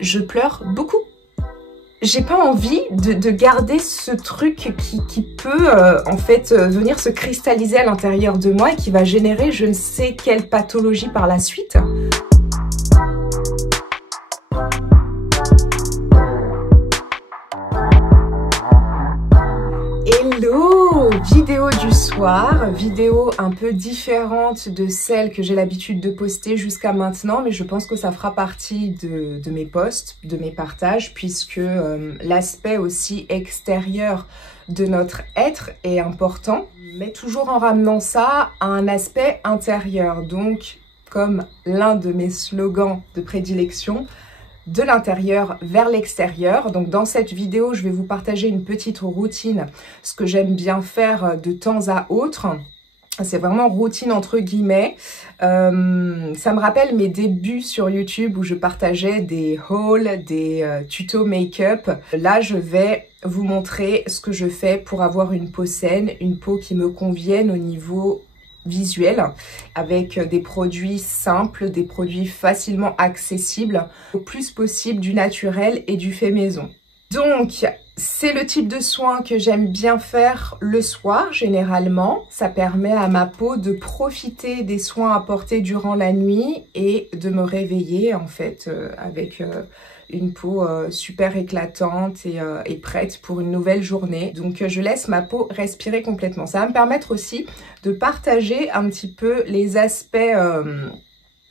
je pleure beaucoup. J'ai pas envie de garder ce truc qui peut en fait venir se cristalliser à l'intérieur de moi et qui va générer je ne sais quelle pathologie par la suite. Hello! Vidéo du soir, vidéo un peu différente de celle que j'ai l'habitude de poster jusqu'à maintenant, mais je pense que ça fera partie de mes posts, de mes partages, puisque l'aspect aussi extérieur de notre être est important, mais toujours en ramenant ça à un aspect intérieur. Donc, comme l'un de mes slogans de prédilection, de l'intérieur vers l'extérieur. Donc dans cette vidéo, je vais vous partager une petite routine, ce que j'aime bien faire de temps à autre. C'est vraiment routine entre guillemets. Ça me rappelle mes débuts sur YouTube où je partageais des hauls, des tutos make-up. Là, je vais vous montrer ce que je fais pour avoir une peau saine, une peau qui me convienne au niveau visuel, avec des produits simples, des produits facilement accessibles, au plus possible du naturel et du fait maison. Donc, c'est le type de soin que j'aime bien faire le soir, généralement. Ça permet à ma peau de profiter des soins apportés durant la nuit et de me réveiller, en fait, avec une peau super éclatante et prête pour une nouvelle journée. Donc, je laisse ma peau respirer complètement. Ça va me permettre aussi de partager un petit peu les aspects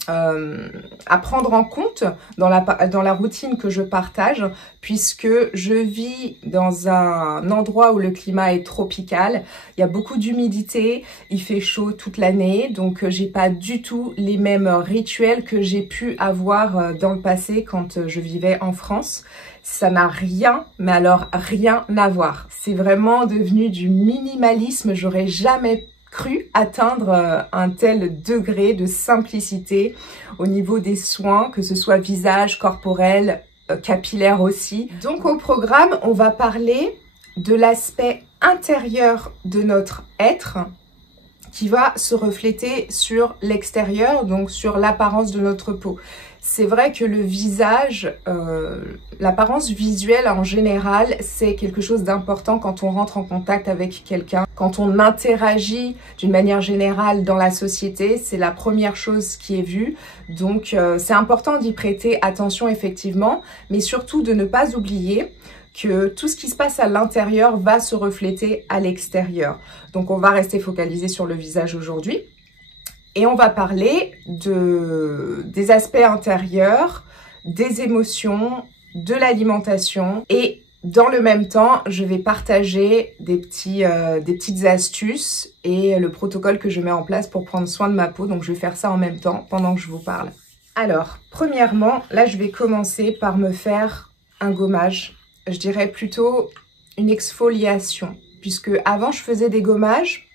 à prendre en compte dans la routine que je partage, puisque je vis dans un endroit où le climat est tropical, il y a beaucoup d'humidité, il fait chaud toute l'année, donc j'ai pas du tout les mêmes rituels que j'ai pu avoir dans le passé quand je vivais en France. Ça n'a rien, mais alors rien à voir. C'est vraiment devenu du minimalisme, j'aurais jamais cru atteindre un tel degré de simplicité au niveau des soins, que ce soit visage, corporel, capillaire aussi. Donc au programme, on va parler de l'aspect intérieur de notre être qui va se refléter sur l'extérieur, donc sur l'apparence de notre peau. C'est vrai que le visage, l'apparence visuelle en général, c'est quelque chose d'important quand on rentre en contact avec quelqu'un. Quand on interagit d'une manière générale dans la société, c'est la première chose qui est vue. Donc c'est important d'y prêter attention effectivement, mais surtout de ne pas oublier que tout ce qui se passe à l'intérieur va se refléter à l'extérieur. Donc on va rester focalisé sur le visage aujourd'hui. Et on va parler des aspects intérieurs, des émotions, de l'alimentation. Et dans le même temps, je vais partager des petites astuces et le protocole que je mets en place pour prendre soin de ma peau. Donc je vais faire ça en même temps pendant que je vous parle. Alors, premièrement, là je vais commencer par me faire un gommage. Je dirais plutôt une exfoliation. Puisque avant je faisais des gommages.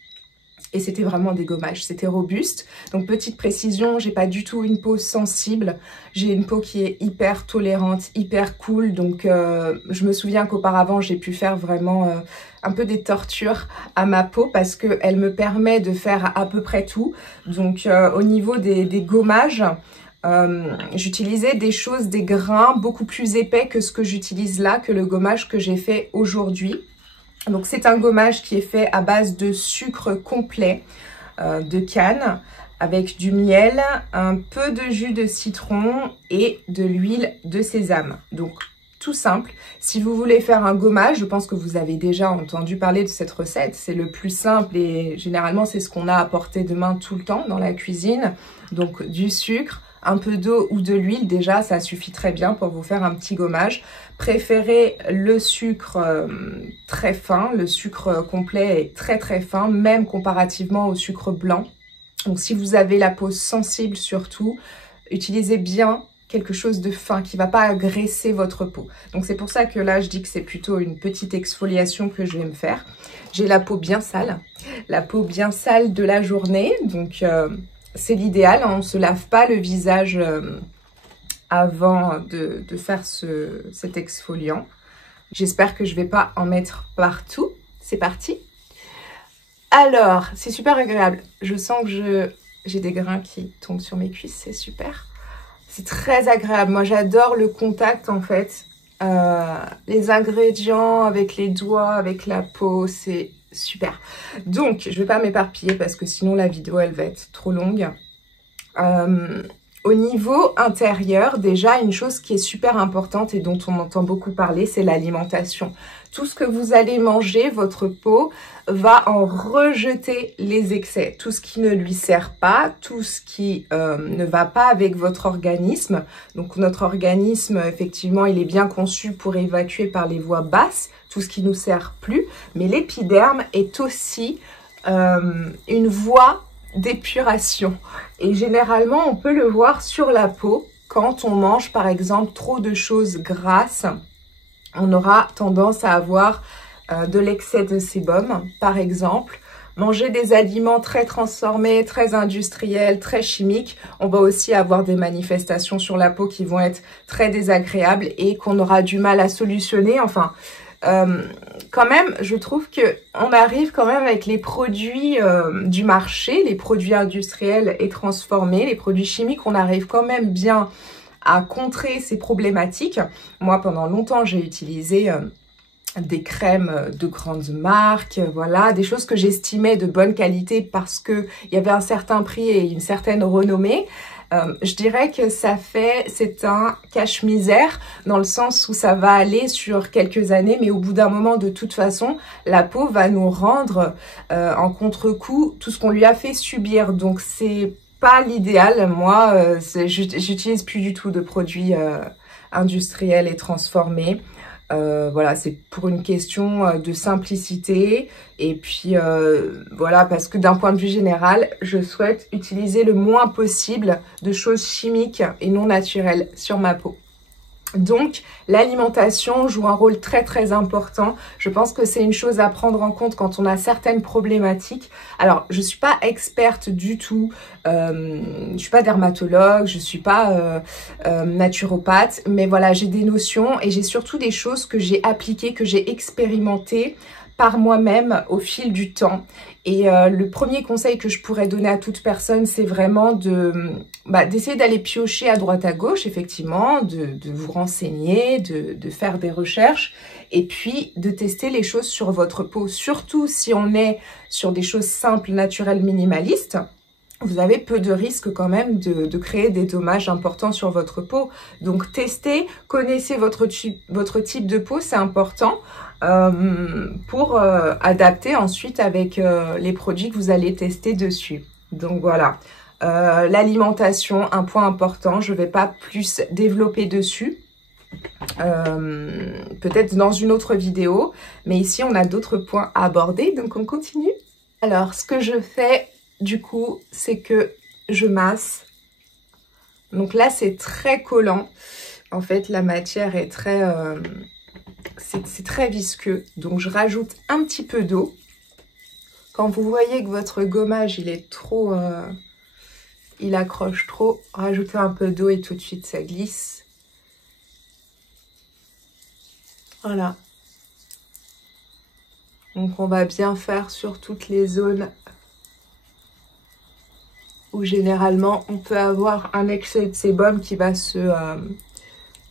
Et c'était vraiment des gommages, c'était robuste. Donc petite précision, j'ai pas du tout une peau sensible. J'ai une peau qui est hyper tolérante, hyper cool. Donc je me souviens qu'auparavant, j'ai pu faire vraiment un peu des tortures à ma peau parce qu'elle me permet de faire à peu près tout. Donc au niveau des gommages, j'utilisais des grains beaucoup plus épais que ce que j'utilise là, que le gommage que j'ai fait aujourd'hui. Donc c'est un gommage qui est fait à base de sucre complet de canne avec du miel, un peu de jus de citron et de l'huile de sésame. Donc tout simple. Si vous voulez faire un gommage, je pense que vous avez déjà entendu parler de cette recette. C'est le plus simple et généralement c'est ce qu'on a à portée de main tout le temps dans la cuisine. Donc du sucre, un peu d'eau ou de l'huile, déjà ça suffit très bien pour vous faire un petit gommage. Préférez le sucre très fin, le sucre complet est très très fin, même comparativement au sucre blanc. Donc si vous avez la peau sensible surtout, utilisez bien quelque chose de fin qui ne va pas agresser votre peau. Donc c'est pour ça que là je dis que c'est plutôt une petite exfoliation que je vais me faire. J'ai la peau bien sale de la journée, donc c'est l'idéal, hein, on ne se lave pas le visage avant de faire cet exfoliant. J'espère que je ne vais pas en mettre partout. C'est parti. Alors, c'est super agréable. Je sens que j'ai des grains qui tombent sur mes cuisses, c'est super. C'est très agréable. Moi, j'adore le contact, en fait. Les ingrédients avec les doigts, avec la peau, c'est super. Donc, je vais pas m'éparpiller parce que sinon, la vidéo, elle va être trop longue. Au niveau intérieur, déjà, une chose qui est super importante et dont on entend beaucoup parler, c'est l'alimentation. Tout ce que vous allez manger, votre peau va en rejeter les excès. Tout ce qui ne lui sert pas, tout ce qui ne va pas avec votre organisme. Donc, notre organisme, effectivement, il est bien conçu pour évacuer par les voies basses tout ce qui ne nous sert plus. Mais l'épiderme est aussi une voie d'épuration. Et généralement, on peut le voir sur la peau. Quand on mange, par exemple, trop de choses grasses, on aura tendance à avoir de l'excès de sébum, par exemple. Manger des aliments très transformés, très industriels, très chimiques, on va aussi avoir des manifestations sur la peau qui vont être très désagréables et qu'on aura du mal à solutionner. Enfin, quand même, je trouve que on arrive quand même avec les produits du marché, les produits industriels et transformés, les produits chimiques, on arrive quand même bien à contrer ces problématiques. Moi, pendant longtemps, j'ai utilisé des crèmes de grandes marques, voilà, des choses que j'estimais de bonne qualité parce que il y avait un certain prix et une certaine renommée. Je dirais que c'est un cache-misère dans le sens où ça va aller sur quelques années, mais au bout d'un moment, de toute façon, la peau va nous rendre en contre-coup tout ce qu'on lui a fait subir. Donc, c'est pas l'idéal. Moi, j'utilise plus du tout de produits industriels et transformés. Voilà, c'est pour une question de simplicité et puis voilà, parce que d'un point de vue général, je souhaite utiliser le moins possible de choses chimiques et non naturelles sur ma peau. Donc, l'alimentation joue un rôle très très important. Je pense que c'est une chose à prendre en compte quand on a certaines problématiques. Alors, je suis pas experte du tout, je suis pas dermatologue, je suis pas naturopathe, mais voilà, j'ai des notions et j'ai surtout des choses que j'ai appliquées, que j'ai expérimentées par moi-même au fil du temps. Et le premier conseil que je pourrais donner à toute personne, c'est vraiment d'essayer d'aller piocher à droite à gauche, effectivement, de vous renseigner, de faire des recherches et puis de tester les choses sur votre peau. Surtout si on est sur des choses simples, naturelles, minimalistes, vous avez peu de risques quand même de créer des dommages importants sur votre peau. Donc testez, connaissez votre type de peau, c'est important. Pour adapter ensuite avec les produits que vous allez tester dessus. Donc voilà, l'alimentation, un point important, je ne vais pas plus développer dessus, peut-être dans une autre vidéo, mais ici on a d'autres points à aborder, donc on continue. Alors ce que je fais du coup, c'est que je masse. Donc là c'est très collant, en fait la matière est très... c'est très visqueux, donc je rajoute un petit peu d'eau. Quand vous voyez que votre gommage, il est trop... il accroche trop, rajoutez un peu d'eau et tout de suite ça glisse. Voilà. Donc on va bien faire sur toutes les zones où généralement on peut avoir un excès de sébum qui va se...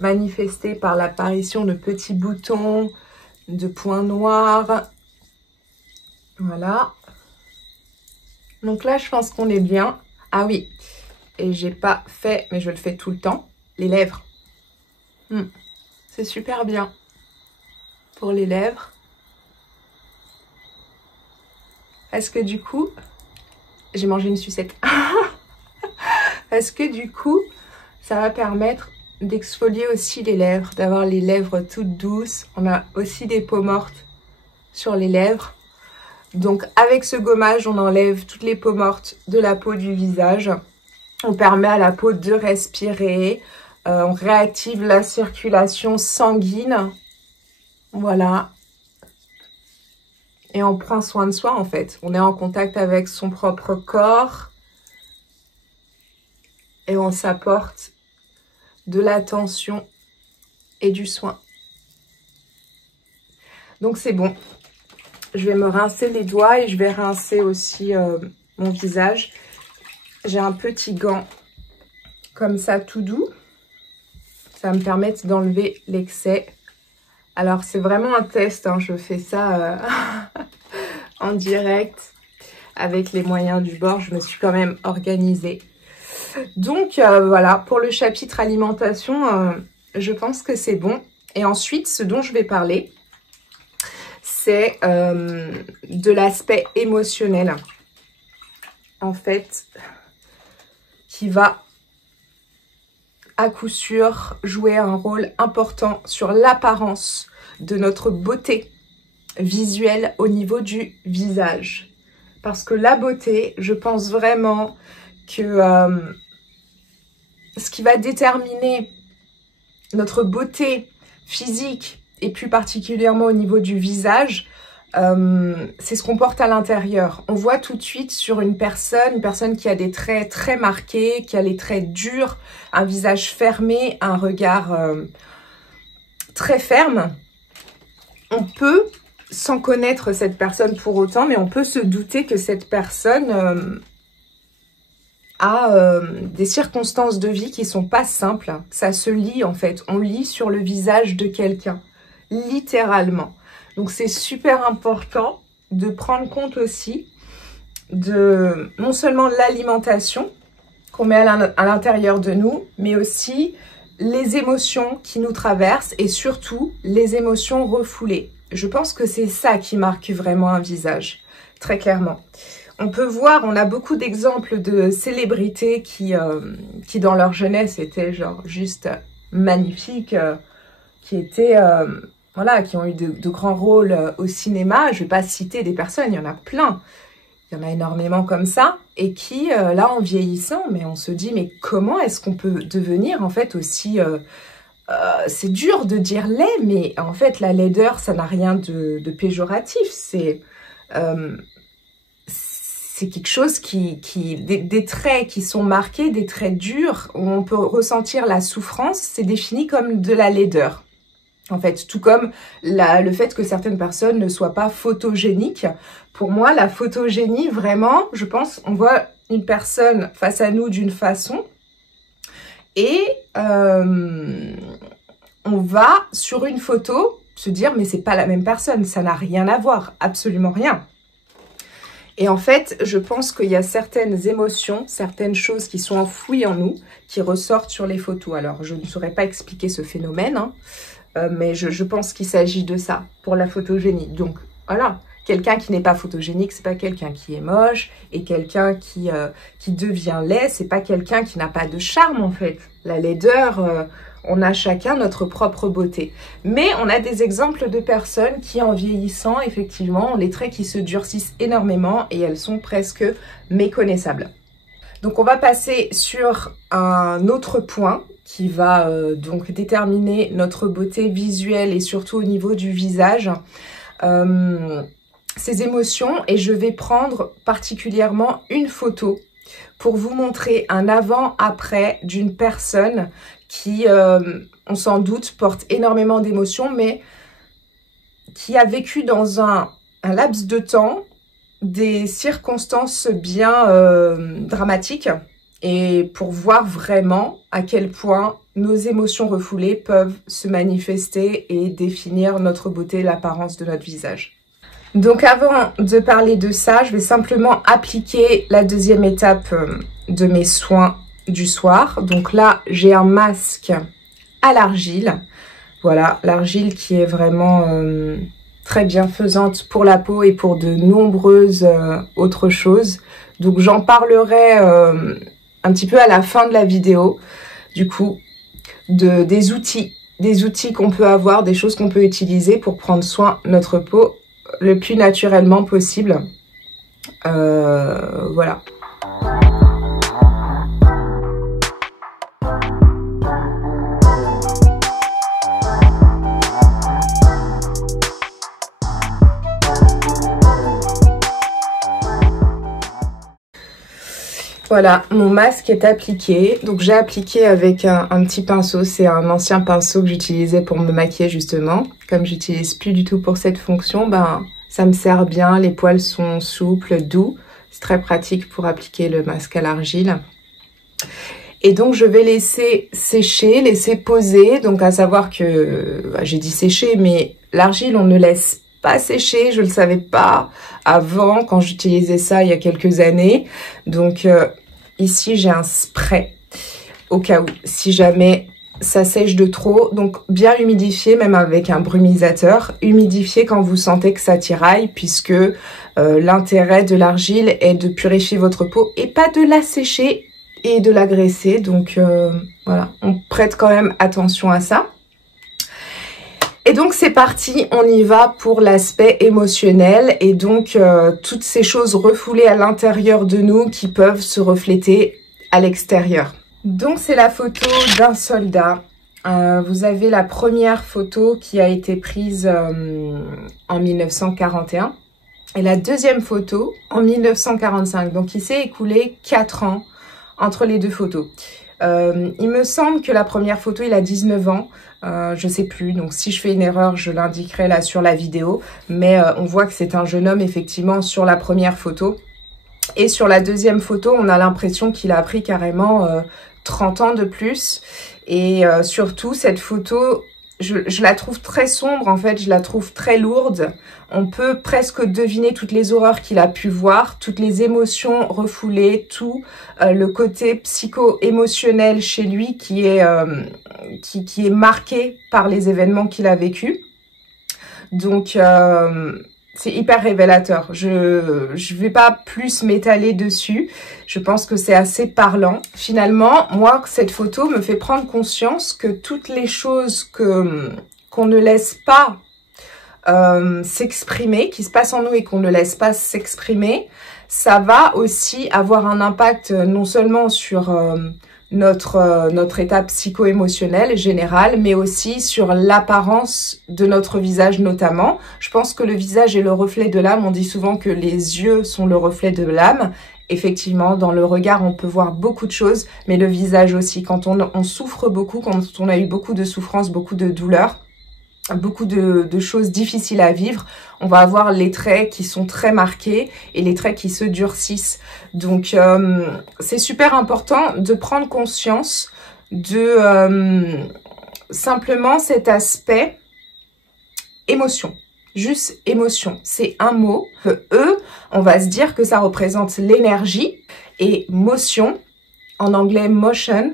manifesté par l'apparition de petits boutons, de points noirs. Voilà. Donc là, je pense qu'on est bien. Ah oui, et j'ai pas fait, mais je le fais tout le temps, les lèvres. C'est super bien pour les lèvres. Parce que du coup, j'ai mangé une sucette. Parce que du coup, ça va permettre d'exfolier aussi les lèvres, d'avoir les lèvres toutes douces. On a aussi des peaux mortes sur les lèvres. Donc avec ce gommage, on enlève toutes les peaux mortes de la peau du visage. On permet à la peau de respirer. On réactive la circulation sanguine. Voilà. Et on prend soin de soi en fait. On est en contact avec son propre corps. Et on s'apporte de l'attention et du soin. Donc c'est bon. Je vais me rincer les doigts et je vais rincer aussi mon visage. J'ai un petit gant comme ça tout doux. Ça va me permettre d'enlever l'excès. Alors c'est vraiment un test, hein. Je fais ça en direct avec les moyens du bord. Je me suis quand même organisée. Donc voilà, pour le chapitre alimentation, je pense que c'est bon. Et ensuite, ce dont je vais parler, c'est de l'aspect émotionnel, en fait, qui va à coup sûr jouer un rôle important sur l'apparence de notre beauté visuelle au niveau du visage. Parce que la beauté, je pense vraiment que ce qui va déterminer notre beauté physique et plus particulièrement au niveau du visage, c'est ce qu'on porte à l'intérieur. On voit tout de suite sur une personne qui a des traits très marqués, qui a les traits durs, un visage fermé, un regard très ferme. On peut, sans connaître cette personne pour autant, mais on peut se douter que cette personne a des circonstances de vie qui sont pas simples. Ça se lit en fait, on lit sur le visage de quelqu'un, littéralement. Donc c'est super important de prendre compte aussi de non seulement l'alimentation qu'on met à l'intérieur de nous, mais aussi les émotions qui nous traversent et surtout les émotions refoulées. Je pense que c'est ça qui marque vraiment un visage, très clairement. On peut voir, on a beaucoup d'exemples de célébrités qui dans leur jeunesse étaient genre juste magnifiques, qui étaient... voilà, qui ont eu de grands rôles au cinéma. Je ne vais pas citer des personnes, il y en a plein. Il y en a énormément comme ça. Et qui, là, en vieillissant, mais on se dit, mais comment est-ce qu'on peut devenir, en fait, aussi... c'est dur de dire laid, mais en fait, la laideur, ça n'a rien de péjoratif. C'est quelque chose des traits qui sont marqués, des traits durs, où on peut ressentir la souffrance, c'est défini comme de la laideur. En fait, tout comme le fait que certaines personnes ne soient pas photogéniques. Pour moi, la photogénie, vraiment, je pense, on voit une personne face à nous d'une façon et on va, sur une photo, se dire « mais c'est pas la même personne, ça n'a rien à voir, absolument rien ». Et en fait, je pense qu'il y a certaines émotions, certaines choses qui sont enfouies en nous, qui ressortent sur les photos. Alors, je ne saurais pas expliquer ce phénomène, hein. Mais je pense qu'il s'agit de ça pour la photogénie. Donc voilà, quelqu'un qui n'est pas photogénique, c'est pas quelqu'un qui est moche, et quelqu'un qui devient laid, c'est pas quelqu'un qui n'a pas de charme en fait. La laideur, on a chacun notre propre beauté. Mais on a des exemples de personnes qui, en vieillissant, effectivement, ont les traits qui se durcissent énormément et elles sont presque méconnaissables. Donc on va passer sur un autre point qui va donc déterminer notre beauté visuelle et surtout au niveau du visage, ces émotions. Et je vais prendre particulièrement une photo pour vous montrer un avant-après d'une personne qui, on s'en doute, porte énormément d'émotions, mais qui a vécu dans un laps de temps des circonstances bien dramatiques. Et pour voir vraiment à quel point nos émotions refoulées peuvent se manifester et définir notre beauté, l'apparence de notre visage. Donc avant de parler de ça, je vais simplement appliquer la deuxième étape de mes soins du soir. Donc là, j'ai un masque à l'argile. Voilà, l'argile qui est vraiment très bienfaisante pour la peau et pour de nombreuses autres choses. Donc j'en parlerai... un petit peu à la fin de la vidéo, du coup, des outils qu'on peut avoir, des choses qu'on peut utiliser pour prendre soin de notre peau le plus naturellement possible. Voilà. Voilà, mon masque est appliqué. Donc j'ai appliqué avec un petit pinceau. C'est un ancien pinceau que j'utilisais pour me maquiller justement. Comme j'utilise plus du tout pour cette fonction, ben ça me sert bien. Les poils sont souples, doux. C'est très pratique pour appliquer le masque à l'argile. Et donc je vais laisser sécher, laisser poser. Donc à savoir que, j'ai dit sécher, mais l'argile on ne laisse pas sécher. Je le savais pas avant quand j'utilisais ça il y a quelques années. Donc ici j'ai un spray au cas où, si jamais ça sèche de trop. Donc bien humidifier, même avec un brumisateur. Humidifier quand vous sentez que ça tiraille, puisque l'intérêt de l'argile est de purifier votre peau et pas de la sécher et de la graisser. Donc voilà, on prête quand même attention à ça. Et donc c'est parti, on y va pour l'aspect émotionnel et donc toutes ces choses refoulées à l'intérieur de nous qui peuvent se refléter à l'extérieur. Donc c'est la photo d'un soldat. Vous avez la première photo qui a été prise en 1941 et la deuxième photo en 1945. Donc il s'est écoulé 4 ans entre les deux photos. Il me semble que la première photo, il a 19 ans. Je sais plus, donc si je fais une erreur, je l'indiquerai là sur la vidéo. Mais on voit que c'est un jeune homme effectivement sur la première photo. Et sur la deuxième photo, on a l'impression qu'il a pris carrément 30 ans de plus. Et surtout, cette photo, je la trouve très sombre, en fait, je la trouve très lourde. On peut presque deviner toutes les horreurs qu'il a pu voir, toutes les émotions refoulées, tout le côté psycho-émotionnel chez lui qui est marqué par les événements qu'il a vécu. Donc, c'est hyper révélateur. Je vais pas plus m'étaler dessus. Je pense que c'est assez parlant. Finalement, moi, cette photo me fait prendre conscience que toutes les choses qu'on ne laisse pas s'exprimer, qui se passent en nous et qu'on ne laisse pas s'exprimer, ça va aussi avoir un impact non seulement sur notre état psycho-émotionnel général, mais aussi sur l'apparence de notre visage notamment. Je pense que le visage est le reflet de l'âme. On dit souvent que les yeux sont le reflet de l'âme. Effectivement, dans le regard, on peut voir beaucoup de choses, mais le visage aussi. Quand on souffre beaucoup, quand on a eu beaucoup de souffrance, beaucoup de douleurs, beaucoup de choses difficiles à vivre, on va avoir les traits qui sont très marqués et les traits qui se durcissent. Donc c'est super important de prendre conscience de simplement cet aspect émotion. Juste émotion, c'est un mot. On va se dire que ça représente l'énergie et motion, en anglais motion.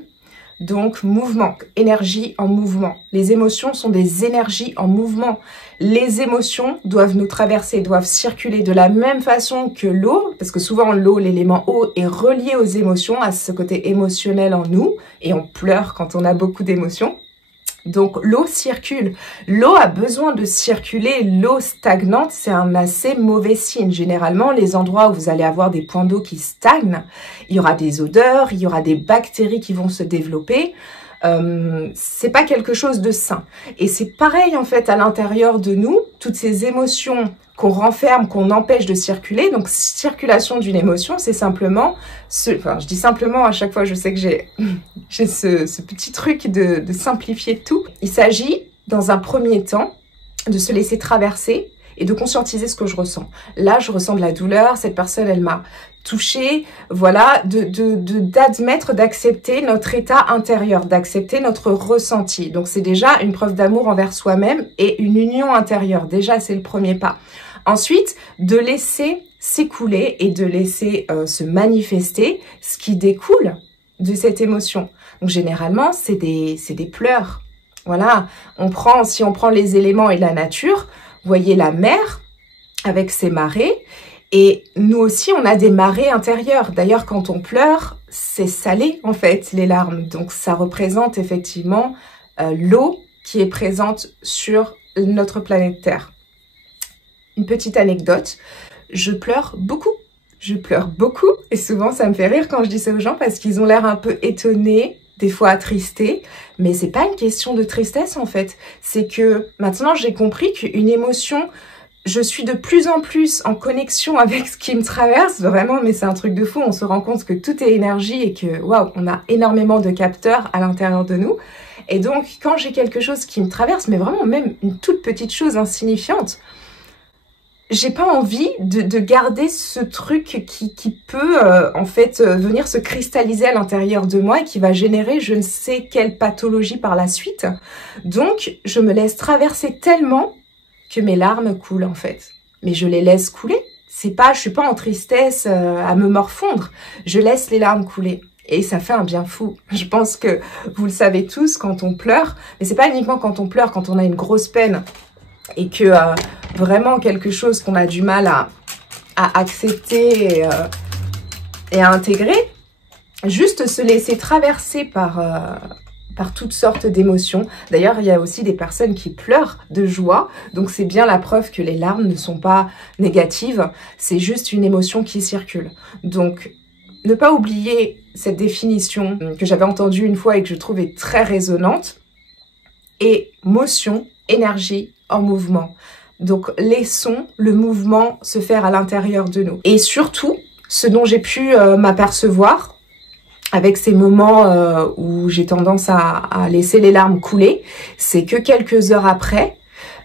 Donc, mouvement, énergie en mouvement. Les émotions sont des énergies en mouvement. Les émotions doivent nous traverser, doivent circuler de la même façon que l'eau, parce que souvent l'eau, l'élément eau est relié aux émotions, à ce côté émotionnel en nous, et on pleure quand on a beaucoup d'émotions. Donc l'eau circule, l'eau a besoin de circuler, l'eau stagnante c'est un assez mauvais signe. Généralement les endroits où vous allez avoir des points d'eau qui stagnent, il y aura des odeurs, il y aura des bactéries qui vont se développer, c'est pas quelque chose de sain. Et c'est pareil en fait à l'intérieur de nous, toutes ces émotions qu'on renferme, qu'on empêche de circuler. Donc circulation d'une émotion, c'est simplement, enfin je dis simplement à chaque fois, je sais que j'ai ce petit truc de simplifier tout. Il s'agit dans un premier temps de se laisser traverser et de conscientiser ce que je ressens. Là, je ressens de la douleur, cette personne, elle m'a touchée, voilà, d'admettre, d'accepter notre état intérieur, d'accepter notre ressenti. Donc c'est déjà une preuve d'amour envers soi-même et une union intérieure. Déjà, c'est le premier pas. Ensuite, de laisser s'écouler et de laisser se manifester ce qui découle de cette émotion. Donc généralement, c'est des pleurs. Voilà, si on prend les éléments et la nature, vous voyez la mer avec ses marées, et nous aussi on a des marées intérieures. D'ailleurs quand on pleure, c'est salé en fait les larmes, donc ça représente effectivement l'eau qui est présente sur notre planète Terre. Une petite anecdote, je pleure beaucoup. Je pleure beaucoup et souvent ça me fait rire quand je dis ça aux gens parce qu'ils ont l'air un peu étonnés, des fois attristés, mais c'est pas une question de tristesse en fait. C'est que maintenant j'ai compris qu'une émotion, je suis de plus en plus en connexion avec ce qui me traverse, vraiment, mais c'est un truc de fou. On se rend compte que tout est énergie et que waouh, on a énormément de capteurs à l'intérieur de nous. Et donc quand j'ai quelque chose qui me traverse, mais vraiment même une toute petite chose insignifiante, j'ai pas envie de garder ce truc qui peut en fait venir se cristalliser à l'intérieur de moi et qui va générer je ne sais quelle pathologie par la suite. Donc je me laisse traverser tellement que mes larmes coulent en fait. Mais je les laisse couler. C'est pas, je suis pas en tristesse à me morfondre. Je laisse les larmes couler. Et ça fait un bien fou. Je pense que vous le savez tous quand on pleure. Mais c'est pas uniquement quand on pleure, quand on a une grosse peine et que vraiment quelque chose qu'on a du mal à accepter et à intégrer. Juste se laisser traverser par toutes sortes d'émotions. D'ailleurs, il y a aussi des personnes qui pleurent de joie. Donc, c'est bien la preuve que les larmes ne sont pas négatives. C'est juste une émotion qui circule. Donc, ne pas oublier cette définition que j'avais entendue une fois et que je trouvais très résonante. Émotion, énergie en mouvement. Donc, laissons le mouvement se faire à l'intérieur de nous. Et surtout, ce dont j'ai pu m'apercevoir, avec ces moments où j'ai tendance à laisser les larmes couler, c'est que quelques heures après,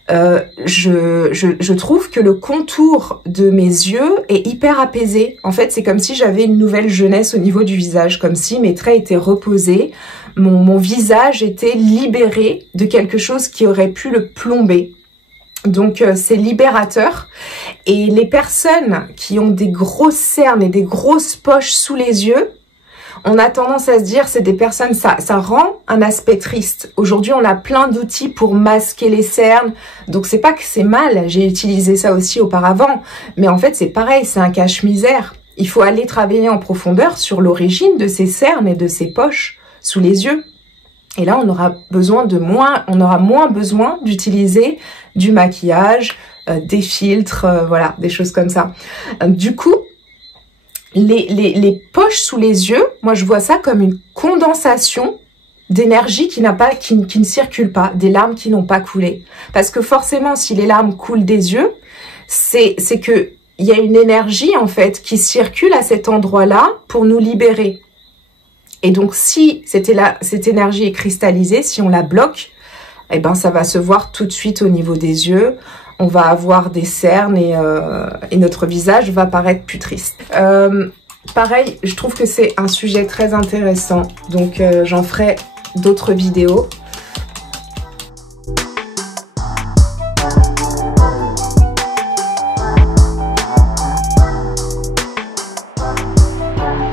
je trouve que le contour de mes yeux est hyper apaisé. En fait, c'est comme si j'avais une nouvelle jeunesse au niveau du visage, comme si mes traits étaient reposés, mon visage était libéré de quelque chose qui aurait pu le plomber. Donc c'est libérateur. Et les personnes qui ont des grosses cernes et des grosses poches sous les yeux, on a tendance à se dire c'est des personnes, ça rend un aspect triste. Aujourd'hui, on a plein d'outils pour masquer les cernes. Donc c'est pas que c'est mal, j'ai utilisé ça aussi auparavant. Mais en fait, c'est pareil, c'est un cache-misère. Il faut aller travailler en profondeur sur l'origine de ces cernes et de ces poches sous les yeux. Et là, on aura moins besoin d'utiliser du maquillage, des filtres, voilà, des choses comme ça. Du coup, les poches sous les yeux, moi je vois ça comme une condensation d'énergie qui ne circule pas, des larmes qui n'ont pas coulé. Parce que forcément, si les larmes coulent des yeux, c'est que il y a une énergie en fait qui circule à cet endroit-là pour nous libérer. Et donc si cette énergie est cristallisée, si on la bloque, eh ben ça va se voir tout de suite au niveau des yeux. On va avoir des cernes et notre visage va paraître plus triste. Pareil, je trouve que c'est un sujet très intéressant, donc j'en ferai d'autres vidéos.